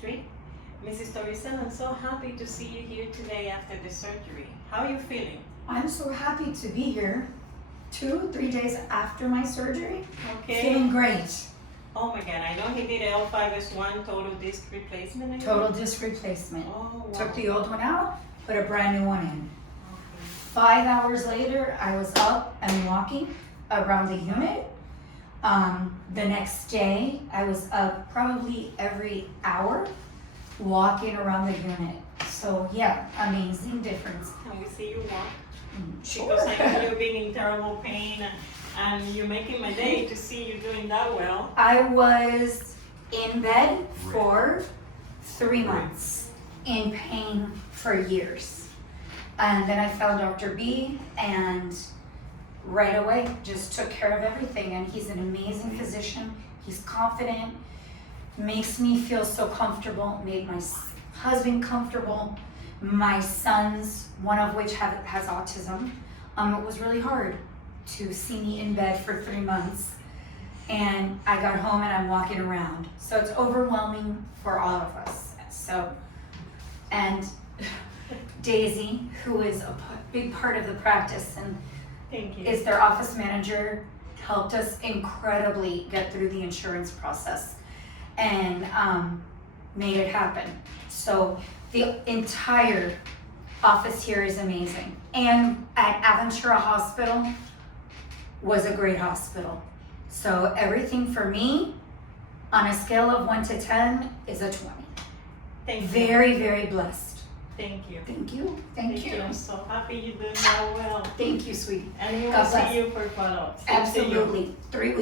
3. Mrs. Toricel, I'm so happy to see you here today after the surgery. How are you feeling? I'm so happy to be here 2-3 days after my surgery. Okay. Feeling great. Oh my God, I know he did L5S1 total disc replacement. I think? Total disc replacement. Oh, wow. Took the old one out, put a brand new one in. Okay. 5 hours later, I was up and walking around the unit. The next day, I was up probably every hour walking around the unit. So yeah, amazing difference. Can we see you walk? Sure. Because I know you're being in terrible pain and you're making my day to see you doing that well. I was in bed for 3 months, in pain for years. And then I found Dr. B and right away just took care of everything. And he's an amazing physician. He's confident, makes me feel so comfortable, made my husband comfortable. My sons, one of which has autism, it was really hard to see me in bed for 3 months. And I got home and I'm walking around. So it's overwhelming for all of us. So, and Daisy, who is a big part of the practice and Thank you. is their office manager, helped us incredibly get through the insurance process and made it happen. So the entire office here is amazing. And at Aventura Hospital was a great hospital. So everything for me on a scale of 1 to 10 is a 20. Thank you. Very, very blessed. Thank you. Thank you. Thank you. I'm so happy you're doing that well. Thank you, sweetie. And we will God bless. see you for follow-ups. Absolutely. 3 weeks.